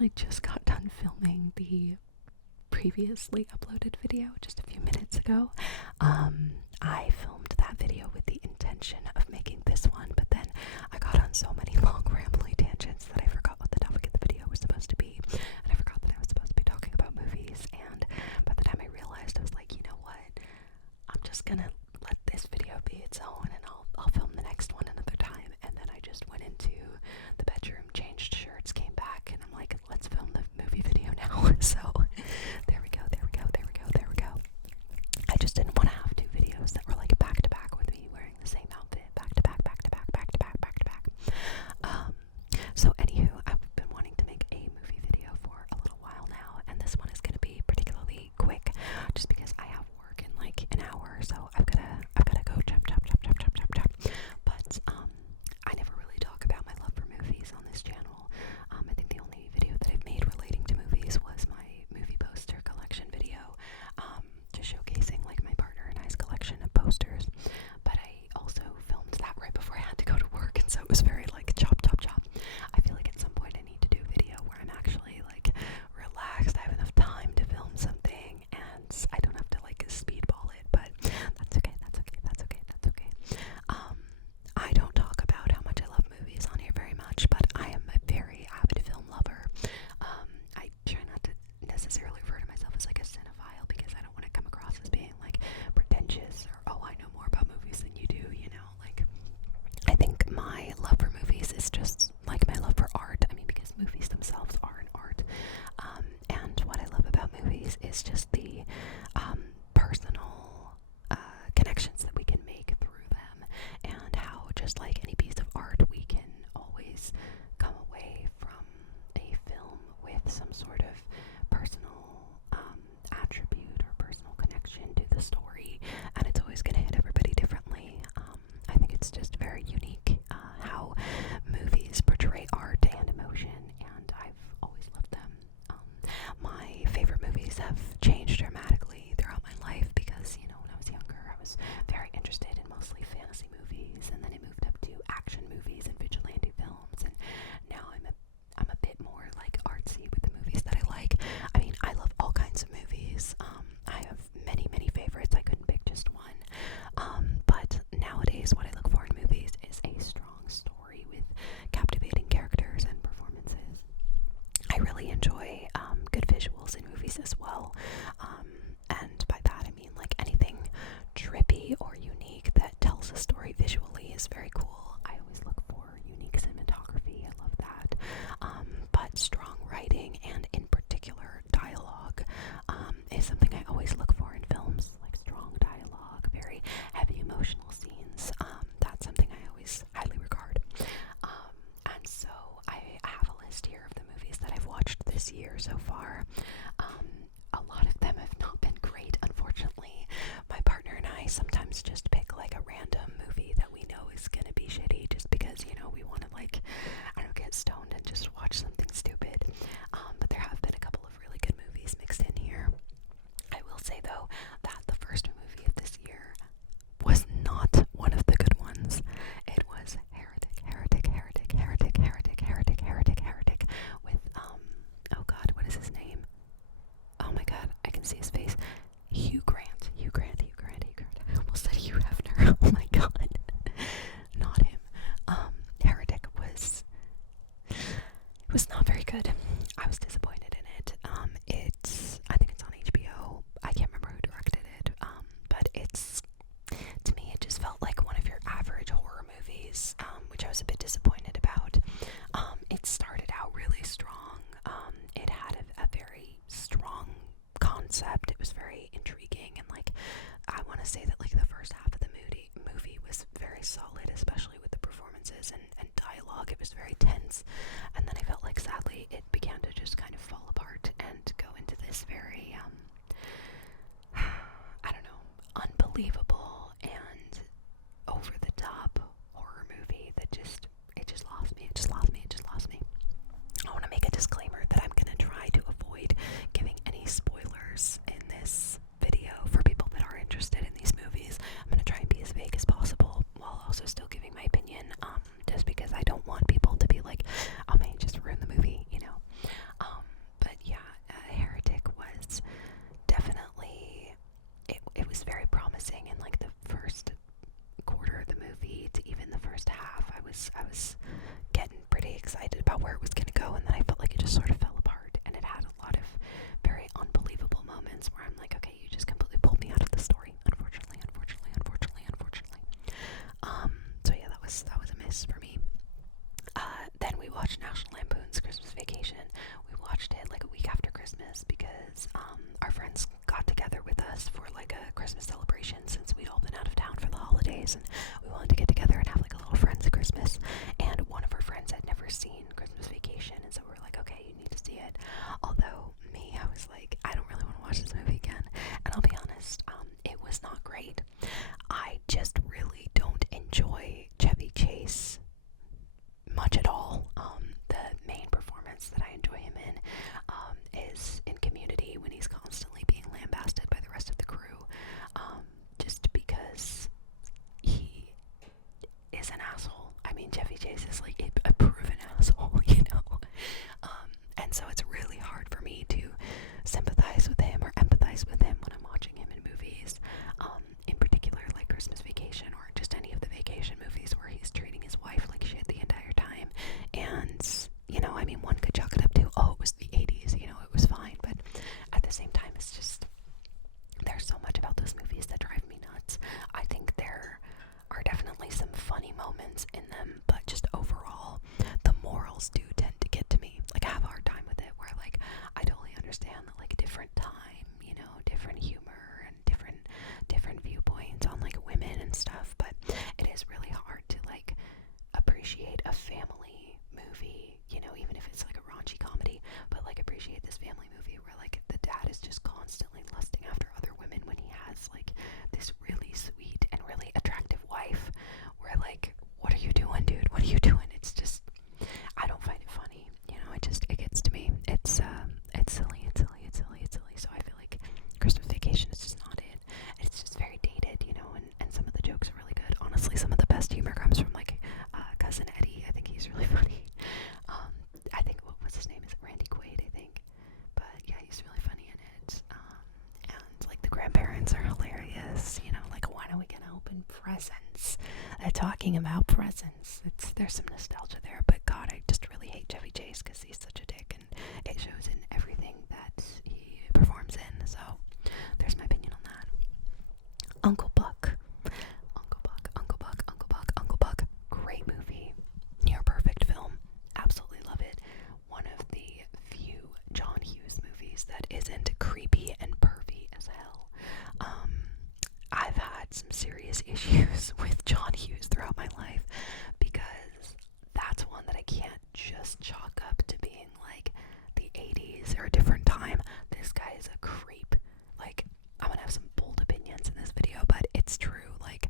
actually just got done filming the previously uploaded video just a few minutes ago. I filmed that video with the intention of making this one, but then I got on so many long rambly tangents that I forgot what the topic of the video was supposed to be, and I forgot that I was supposed to be talking about movies, and by the time I realized, I was like, you know what, I'm just gonna let this video be its own, and I'll film the next one another time. And then I just went into the bedroom, changed shirts, came back, and I'm like, let's film the movie video now. So there we go. I just didn't want to have two videos that were like back to back with me wearing the same outfit, back to back. So anywho, I've been wanting to make a movie video for a little while now, and this one is going to be particularly quick, just because I have work in like an hour, so I've gotta go chop. But I never really talk about my love for movies on this channel. I think the only video that I've made relating to movies was my movie poster collection video, just showcasing like my partner and I's collection of posters. But I also filmed that right before I had to go to work, and so it was very like chop. I feel like at some point I need to do a video where I'm actually like relaxed, I have enough time to film something, and I don't have to like speedball it, but that's okay. I don't talk about how much I love movies on here very much, but I am a very avid film lover. I try not to necessarily refer to myself as like a cinephile, because I don't want to come across as being like pretentious or, oh, I know more about movies than you do, you know, like, I think my love for movies is just like my love for art. I mean, because movies themselves are an art, and what I love about movies is just the personal connections that we can make through them, and how just like any piece of art, we can always come away from a film with some sort of personal attribute or personal connection to the story, and it's always going to hit everybody differently. I think it's just very unique how movies portray art and emotion, and I've always loved them. My favorite movies have changed dramatically throughout my life, because, you know, when I was younger, I was very interested in mostly fantasy movies, and then it moved up to action movies and vigilante films, and now I'm a bit more like artsy with the movies that I like. I mean, I love all kinds of movies. I have many favorites. I couldn't pick just one. But nowadays, what I look for in movies is a strong story with captivating characters and performances. I really enjoy good visuals in movies as well. And by that I mean like anything trippy or unique that tells a story visually is very cool. I always look for unique cinematography. I love that. But strong writing, and in particular dialogue, is something I always look for in films. Like strong dialogue, very heavy emotional scenes. That's something I always highly regard. And so I have a list here of the movies that I've watched this year so far. A lot of them have not been great, unfortunately. My partner and I sometimes just pick like a random movie that we know is gonna be shitty, just because, you know, we want to like, I don't know, get stoned and just watch something stupid. But there have been a couple of really good movies mixed in here. I will say though that the first movie of this year was not one of the good ones. It was Heretic with oh god, what is his name? Oh my god, I can see his face. Hugh Grant. I almost said Hugh Hefner. Oh my god. Not him. Heretic was not very good. I was disappointed in it. I think it's on HBO. I can't remember who directed it. But to me, it just felt like one of your average horror movies, which I was a bit disappointed about. It started out really strong. It had a very strong concept. It was very intriguing, and like, I want to say that like the first half of the movie was very solid, especially with the performances and dialogue. It was very tense, and then I felt like sadly it began to just kind of fall apart and go into this very I don't know, unbelievable and over the top horror movie that just lost me. It just lost me. I want to make a disclaimer that I'm going to try to avoid giving any spoilers in this video for people that are interested in these movies. I'm going to try and be as vague as possible while also still giving my opinion, just because I don't want people to be like, oh man, just ruin the movie, you know. was getting pretty excited about where it was gonna go, and then I felt like it just sort of fell apart, and it had a lot of very unbelievable moments where I'm like, okay, you just completely pulled me out of the story, unfortunately. So yeah, that was a miss for me. Then we watched National Lampoon's Christmas Vacation. We watched it like a week after Christmas because our friends got together with us for like a Christmas celebration since we'd all been out of town for the holidays, and we wanted to get together and have like a little friends Christmas. And one of our friends had never seen Christmas Vacation, and so we were like, okay, you need to see it. Although me, I was like, I don't really want to watch this movie again. And I'll be honest, it was not great. I just really don't enjoy Chevy Chase much at all. The main performance that I enjoy him in is in Community, when he's constantly being lambasted by the rest of the crew, just because he is an asshole. I mean, Chevy Chase is like a proven asshole, you know? And so it's really hard for me to sympathize with him or empathize with him when I'm watching him in movies, in particular like Christmas Vacation or just any of the vacation movies where he's treating his wife like shit the entire time. And, you know, I mean, one could chalk it up to, oh, it was the 80s, you know, it was fine, but at the same time, it's just, there's so much about those movies that drive me nuts. I think there are definitely some funny moments in them, but just overall, the morals do tend to get to me. Like, I have a hard time with it, where, like, I totally understand that, like, a different time, you know, different humor and different viewpoints on, like, women and stuff, but it is really hard to, like, appreciate a family movie, you know, even if it's, like, a raunchy comedy, but, like, appreciate this family movie where, like, the dad is just constantly lusting after other women when he has, like, this really sweet and really attractive wife, where, like, what are you doing, dude? What are you doing? It's just, I don't find it funny, you know, it gets to me. It's silly, so I feel like Christmas Vacation is just not it. It's just very dated, you know, and some of the jokes are really good. Honestly, some of the best humor comes from, like, Cousin Eddie. I think he's really funny. I think, what's his name? Is it Randy Quaid, I think? But yeah, he's really funny in it. And, like, the grandparents are hilarious, you know, like, when are we gonna open presents? They're talking about presents. There's some nostalgia there, but God, I just really hate Chevy Chase because he's such a dick, and it shows in everything that he performs in. So there's my opinion on that. Uncle Buck. Great movie. Near perfect film. Absolutely love it. One of the few John Hughes movies that isn't creepy and pervy as hell. I've had some serious issues with John Hughes throughout my life because that's one that I can't just chalk up to being like the 80s or a different time. This guy is a creep. Like, I'm gonna have some bold opinions in this video, but it's true. Like,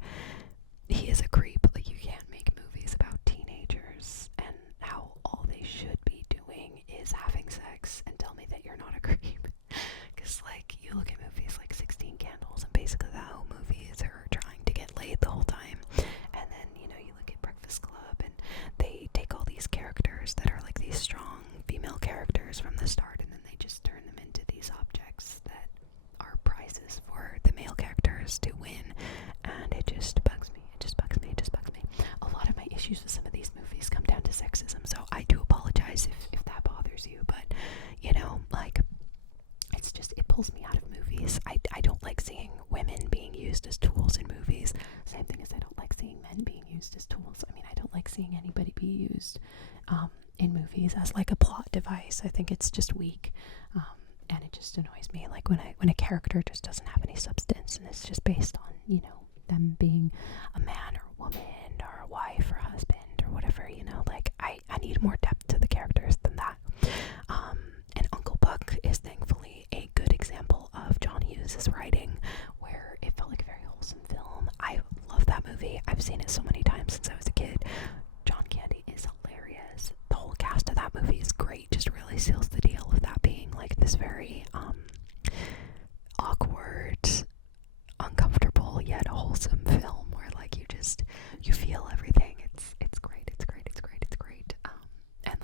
he is a creep. Like, you can't make movies about teenagers and how all they should be doing is having sex and tell me that you're not a creep. Because, like, you look at movies like 16 Candles, and basically the whole movies are trying to get laid the whole time. And then, you know, you look at Breakfast Club, and they take all these characters that are like these strong female characters from the start, and then they just turn them into these objects that are prizes for the male characters to win. And it just bugs me. A lot of my issues with some of these movies come down to sexism, so I do apologize if that bothers you, but, you know, like, it's just, it pulls me out of movies. I don't like seeing women being used as tools in movies. Same thing as I don't like seeing men being used as tools. I mean, I don't like seeing anybody be used in movies as, like, a plot device. I think it's just weak, and it just annoys me, like, when a character just doesn't have any substance and it's just based on, you know, them being a man or a woman or a wife or husband or whatever, you know, like, I need more depth to the characters than that. And Uncle Buck is thankfully a good example of John Hughes' writing, where it felt like a very wholesome film. I love that movie. I've seen it so many times since I was a kid. John Candy is hilarious. The whole cast of that movie is great. Just really seals the deal of that being like this very awkward, uncomfortable yet wholesome film where, like, you feel everything. It's great. And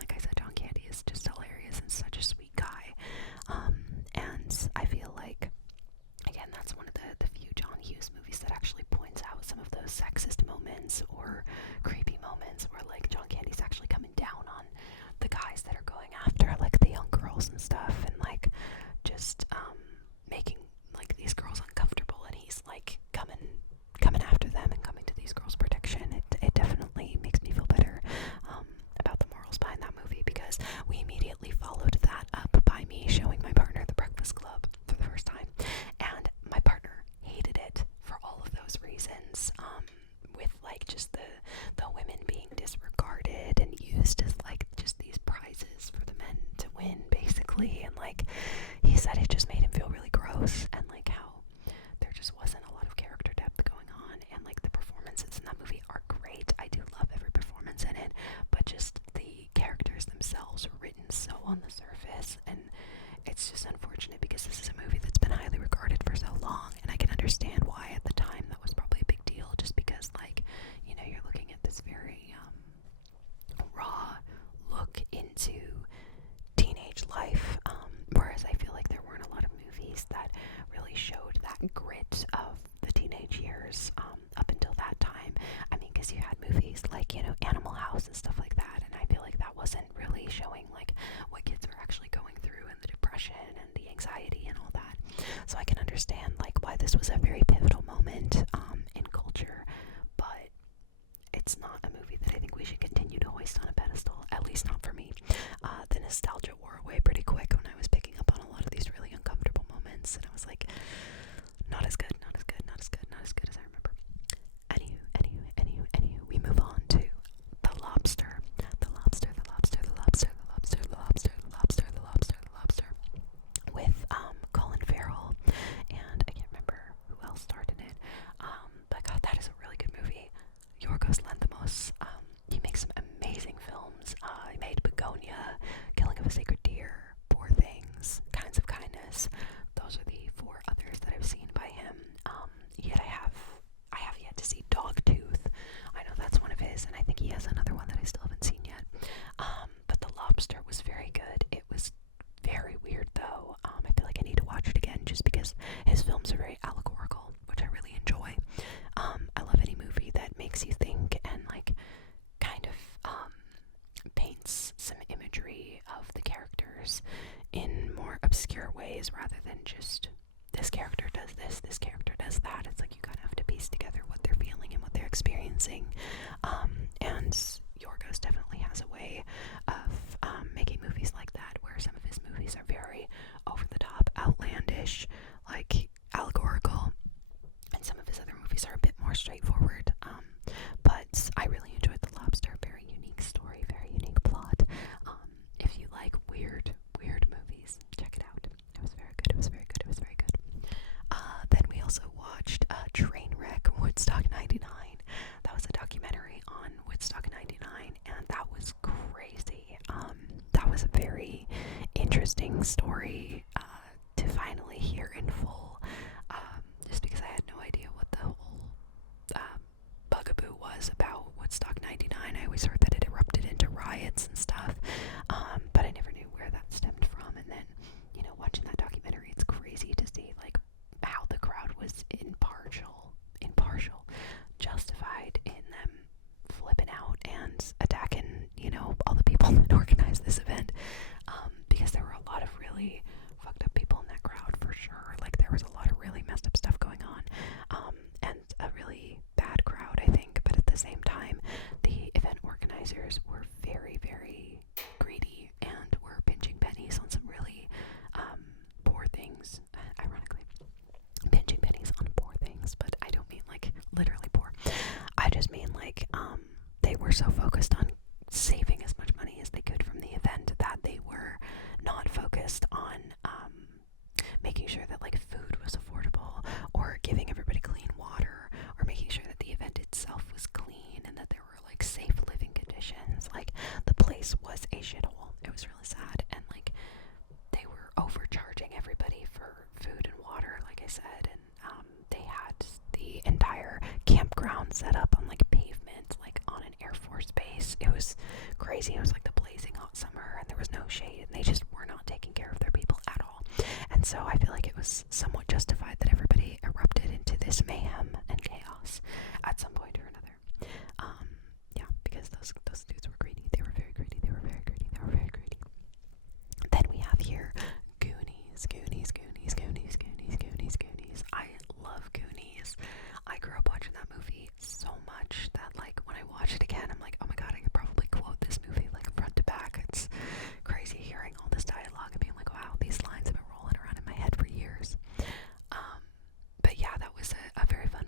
just the characters themselves were written so on the surface, and it's just unfortunate because this is a movie that's been highly regarded for so long, and I can understand why at the time that was probably a big deal, just because, like, you know, you're looking at this very raw look into teenage life, whereas I feel like there weren't a lot of movies that really showed that grit of the teenage years up until that time. I mean, because you had movies like, you know, Animal House and stuff like that, and I feel like that wasn't really showing like what kids were actually going through, and the depression and the anxiety and all that. So I can understand like why this was a very pivotal moment in culture, but it's not a movie that I think we should continue to hoist on a pedestal, at least not for me. The nostalgia wore away pretty quick when I was picking up on a lot of these really uncomfortable moments, and I was like, not as good, not as good, not as good, not as good as I remember. Anywho, we move on to The Lobster. The Lobster, The Lobster, The Lobster, The Lobster, The Lobster, The Lobster, The Lobster, The Lobster, with Colin Farrell, and I can't remember who else starred in it, but God, that is a really good movie. Yorgos Lanthimos, he makes some amazing films. He made Begonia, Killing of a Sacred Deer, Poor Things, Kinds of Kindness. Those are the 4 others that I've seen by him. Yet I have yet to see Dogtooth. I know that's one of his, and I think he has another one that I still haven't seen yet. But The Lobster was very good. It was very weird though. I feel like I need to watch it again just because his films are very allegorical, which I really enjoy. I love any movie that makes you think and like kind of paints some imagery of the characters in more obscure ways rather than just this character does this character does that. It's like you kind of have to piece together what they're feeling and what they're experiencing. And Yorgos definitely has a way of making movies like that, where some of his movies are very over the top, outlandish, like allegorical, and some of his other movies are a bit more straightforward. But I really enjoyed The Lobster. Very unique story, very unique plot. If you like weird movies, check it out. It was very good. It was very good. It was very good. Then we also watched Trainwreck, Woodstock 99. That was a documentary on Woodstock 99, and that was crazy. That was a very interesting story to finally hear in full, just because I had no idea what the whole bugaboo was about Woodstock 99. I always heard that it erupted into riots and stuff, but I never knew where that stemmed from. And then, you know, watching that documentary, it's crazy to see like how the crowd was impartial, justified in them flipping out and attacking, you know, all the people that organized this event, because there were a lot of really fucked up people in that crowd for sure. Like there was a lot of really messed up stuff going on, and a really bad crowd, I think. But at the same time, the event organizers were very, very greedy and were pinching pennies on some really poor things. Ironically, pinching pennies on poor things, but I don't mean like literally poor. I just mean like they were so focused on saving as much money as they could from the event that they were not focused on making sure that like food was affordable, or giving everybody clean water, or making sure that the event itself was clean and that there were like safe living conditions. Like the place was a shithole. It was really sad, and like they were overcharging everybody for food and water, like I said, and they had the entire campground set up on like pavement, like on an Air Force base. It was crazy. It was like the blazing hot summer, and there was no shade, and they just were not taking care of their people at all. And so I feel like it was somewhat justified that everybody erupted into this mayhem and chaos at some point or another. Yeah, because those dudes were greedy. They were very greedy. They were very greedy. They were very greedy. Then we have here Goonies. I love Goonies. I grew up watching that movie so much that like when I watch it again, I'm like, oh my god, I could probably quote this movie like front to back. It's crazy hearing all this dialogue and being like, wow, these lines have been rolling around in my head for years. But yeah, that was a very fun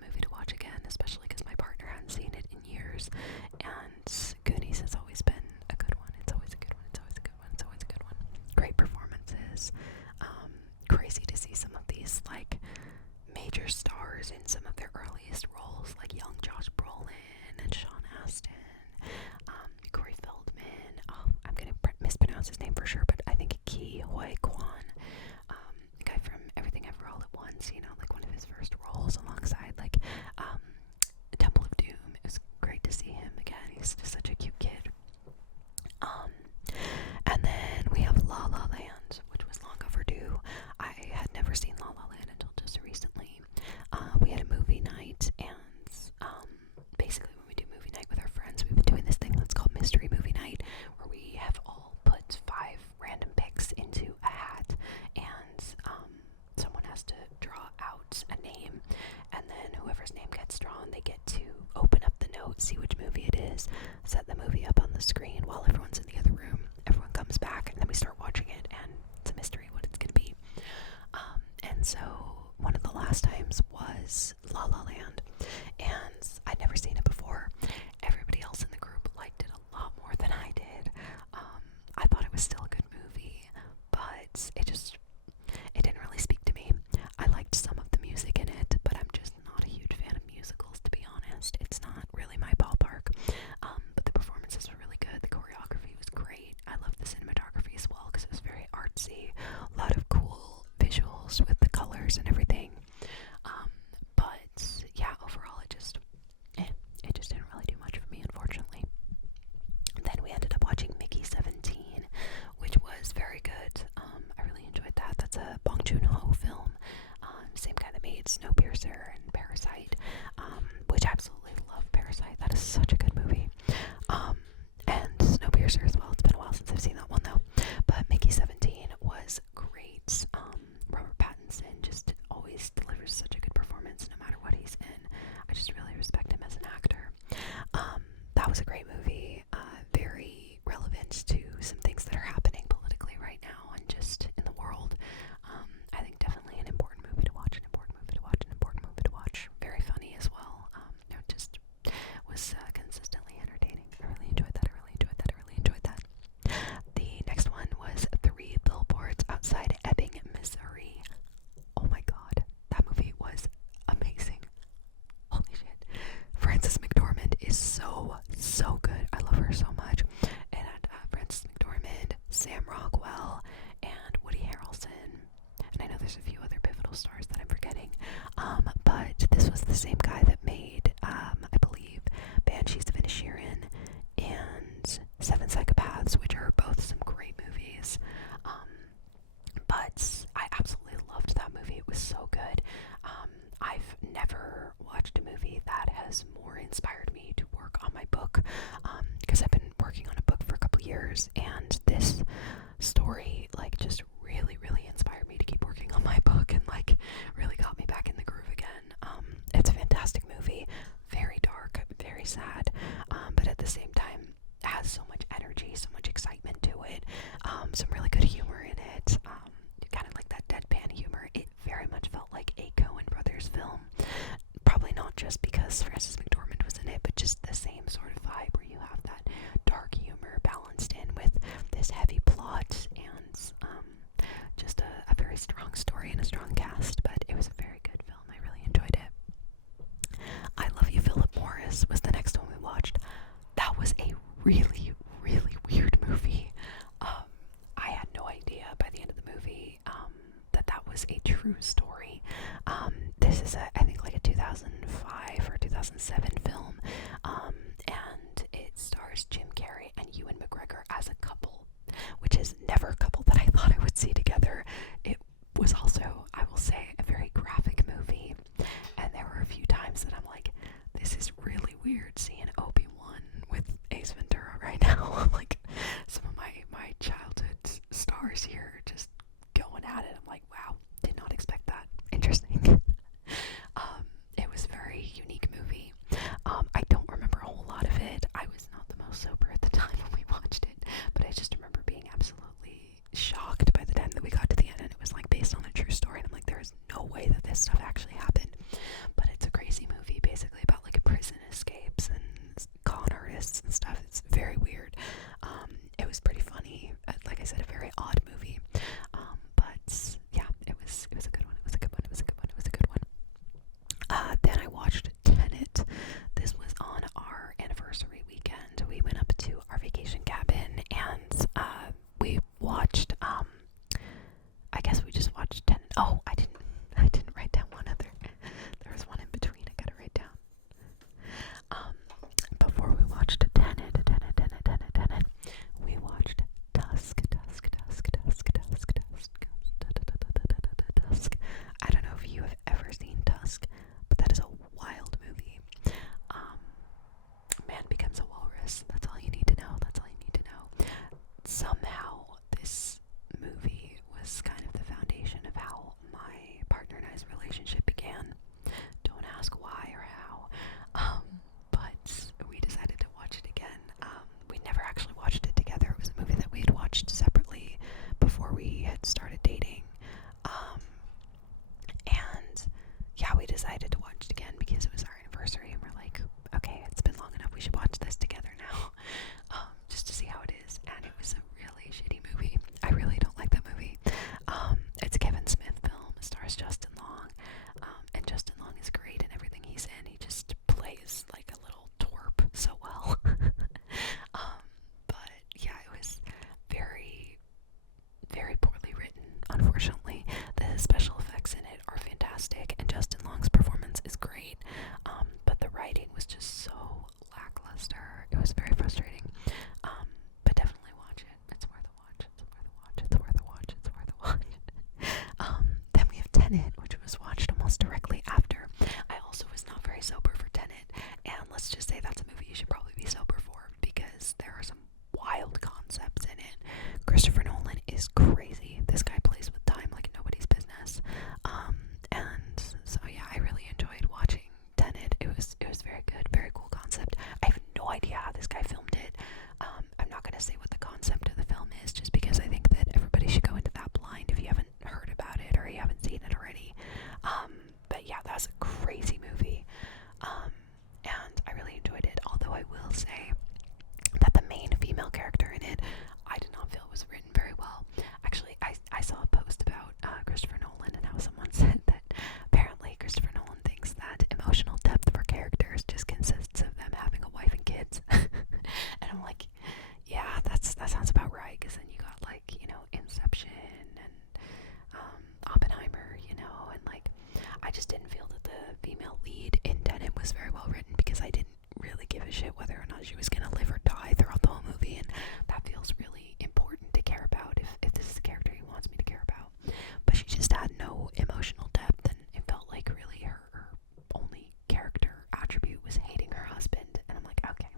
set the movie up on the screen while everyone's in the other room. Everyone comes back, and then we start watching it, and it's a mystery what it's going to be. And so one of the last times was La La Land, and I'd never seen it before. Everybody else in the group liked it a lot more than I did. I thought it was still a good movie, but it didn't really speak to me. I liked some of the music in it, but I'm just not a huge fan of musicals, to be honest. It's not really my ballpark. But the performances were really good. The choreography was great. I loved the cinematography as well because it was very artsy. A lot of cool visuals with the colors and everything. But yeah, overall it just didn't really do much for me, unfortunately. Then we ended up watching Mickey 17, which was very good. I really enjoyed that. That's a Bong Joon-ho film. Same guy that made Snowpiercer and Parasite, which I absolutely love Parasite. That is such a good movie. And Snowpiercer as well. It's been a while since I've seen that one though. But Mickey 17 was great. Robert Pattinson just always delivers such a good performance no matter what he's in. I just really respect him as an actor. That was a great movie. Very relevant to some things that are happening politically right now and just in the world. I think definitely an important movie to watch, Very funny as well. Just was consistently entertaining. I really enjoyed that. The next one was 3 Billboards Outside Ebbing, Missouri. Oh my god, that movie was amazing. Holy shit. Frances McDormand is so good. I love her so much. And Frances McDormand, Sam Rockwell, and Woody Harrelson. And I know there's a few other pivotal stars that I'm forgetting. But this was the same guy that made, I believe, Banshees of Inisherin and Seven Psychopaths, which are both some great movies. But I absolutely loved that movie. It was so good. I've never watched a movie that has more inspired me to work on my book, because I've been working on a book for a couple years, and this story just really inspired me to keep working on my book and really got me back in the groove again. It's a fantastic movie, very dark, very sad, but at the same time has so much energy, so much excitement to it, some really good humor in it, kind of like that deadpan humor. It very much felt like a Coen Brothers film, probably not just because Frances McDormand was in it, but just the same sort of vibe where you have that dark humor balanced in with this heavy plot and just a very strong story and a strong cast. But it was a very good film. I really enjoyed it. I Love You, Philip Morris was the next one we watched. That was a really weird movie. I had no idea by the end of the movie that was a true story. This is I think a 2005 or 2007 film, and it stars Jim Carrey and Ewan McGregor as a couple, which is never a couple that I thought I would see together. It was also, I will say, a very graphic movie, and there were a few times that I'm like, this is really weird seeing Obi-Wan with Ace Ventura right now. Some of my childhood stars here just going at it. I'm like, wow, did not expect that. Interesting. It was a very unique movie. I don't remember a whole lot of it. I was not the most sober at the time when we watched it, but I just remember being absolutely shocked by the time that we got to the end and it was based on a true story, and I'm like, there is no way that this stuff actually happened. But it's a crazy movie, basically about prison escapes and con artists and stuff. It's very weird. It was pretty funny. Like I said, a very odd movie. But yeah, it was a good one. Then I watched Tenet. This was on our anniversary weekend. We went up to our vacation cabin and we watched I guess we just watched Tenet. Oh, I didn't write down one other. There was one in between I gotta write down. Before we watched Tenet, we watched Tusk. I don't know if you have ever seen Tusk, but that is a wild movie. Man becomes a walrus. That's all you need to know. Somehow, this movie was kind of the foundation of how my partner and I's relationship began. Don't ask why or how. But we decided to watch it again. there are some wild concepts in it. Christopher Nolan is crazy. This guy plays with time like nobody's business. And so yeah, I really enjoyed watching Tenet. It was very good, very cool concept. I have no idea how this guy filmed it. I'm not gonna say what the concept of the film is, just because I think that everybody should go into that blind if you haven't heard about it or you haven't seen it already. But yeah, that was a crazy movie. And I really enjoyed it. Although I will say that the main female character in it, I did not feel was written very well. Actually, I saw a post about Christopher Nolan and how someone said that apparently Christopher Nolan thinks that emotional depth for characters just consists of them having a wife and kids. And I'm like, yeah, that sounds about right, because then you got, like, you know, Inception and Oppenheimer, you know, and like, I just didn't feel that the female lead in Tenet was very well written, because I didn't really give a shit whether or not she was gonna live or die throughout the whole movie, and that feels really important to care about if this is a character he wants me to care about. But she just had no emotional depth, and it felt like really her only character attribute was hating her husband, and I'm like, okay,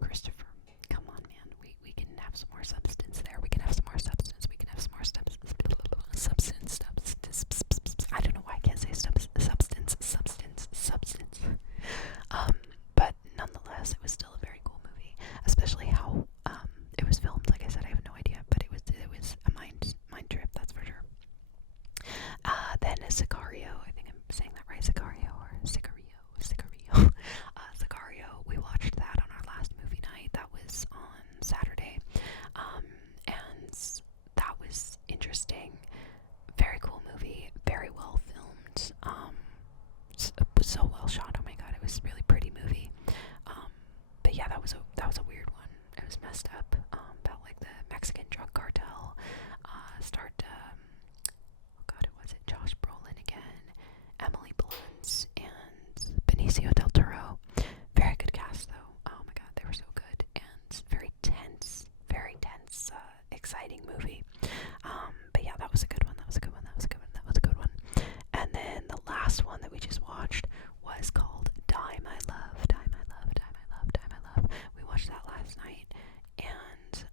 Christopher, come on, man, we can have some more substance there, we can have some more substance, we can have some more substance. I don't know why I can't say substance. But nonetheless, it was still a very cool movie, especially how it was filmed. Like I said, I have no idea, but it was a mind trip, that's for sure. Then Sicario, I think I'm saying that right, Sicario. Sicario, we watched that on our last movie night. That was on Saturday, and that was interesting. Very cool movie, very well filmed, so well shot. Oh my god, it was a really pretty movie. But yeah, that was a weird one. It was messed up, about like the Mexican drug cartel. Oh god, who was it? Josh Brolin again, Emily Blunt, and Benicio del Toro. Very good cast though. Oh my god, they were so good, and very tense, exciting movie. But yeah, that was a good one. And then the last one that we just watched was called Die My Love. We watched that last night, and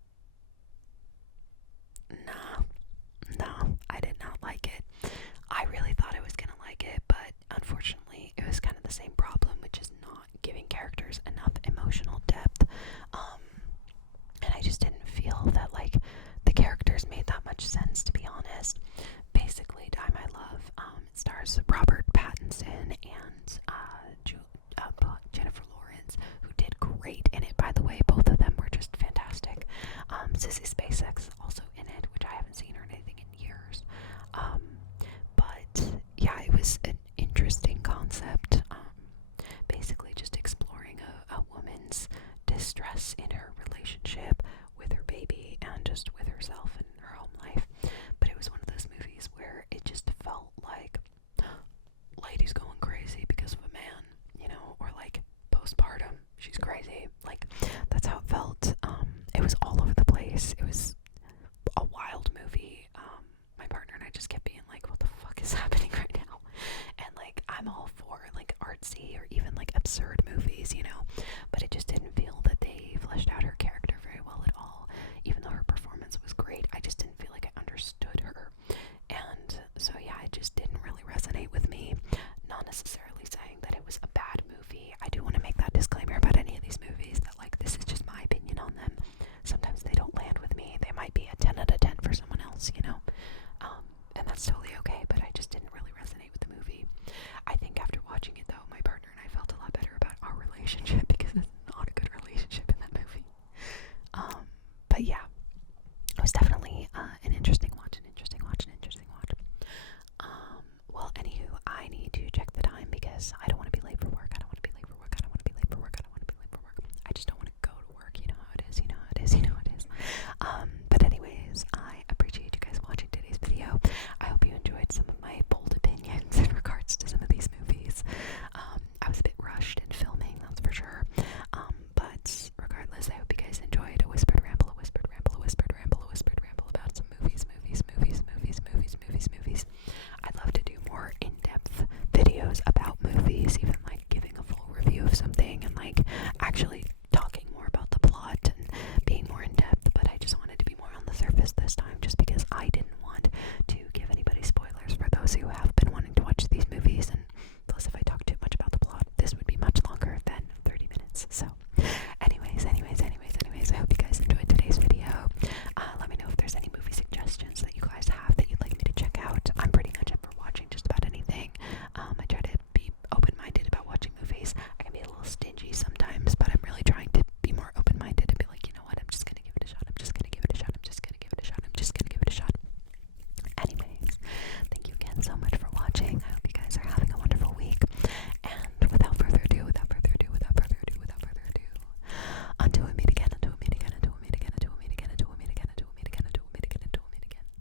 no, I did not like it. I really thought I was gonna like it, but unfortunately it was kind of the same problem, which is not giving characters enough emotional depth. And I just didn't feel that like the characters made that much sense, to be honest. Basically, Die My Love, it stars Robert Pattinson and Jennifer Lawrence, who did great in it, by the way. Both of them were just fantastic. Sissy Spacek's also in it, which I haven't seen her in anything in years. But yeah, it was an interesting concept. Basically just exploring a woman's distress in her relationship with her baby and just with herself and her home life. But it was one of those movies where it just felt like lady's going crazy because of a man, you know, or like postpartum, she's crazy. Like, that's how it felt. It was all